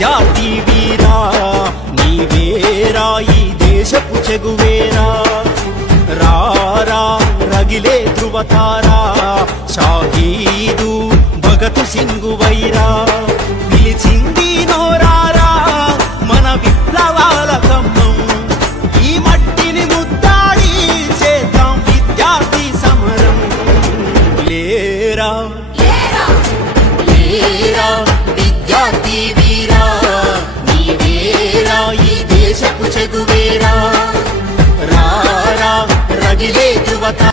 విద్యార్థి వీరా, నీవేరా ఈ దేశపు చెగువేరా. రారా రగిలే ధృవతారా, షాహీదు భగత్ సింగ్ వైరా. పిలిచింది నోరారా మన విప్లవాల ఖమ్మం, ఈ మట్టిని ముద్దాడి చేద్దాం విద్యార్థి సమరం. లేరా లేరా విద్యార్థి వీరా, నీవేరా ఈ దేశపు చెగువేరా. రారా రగిలే ధృవతారా.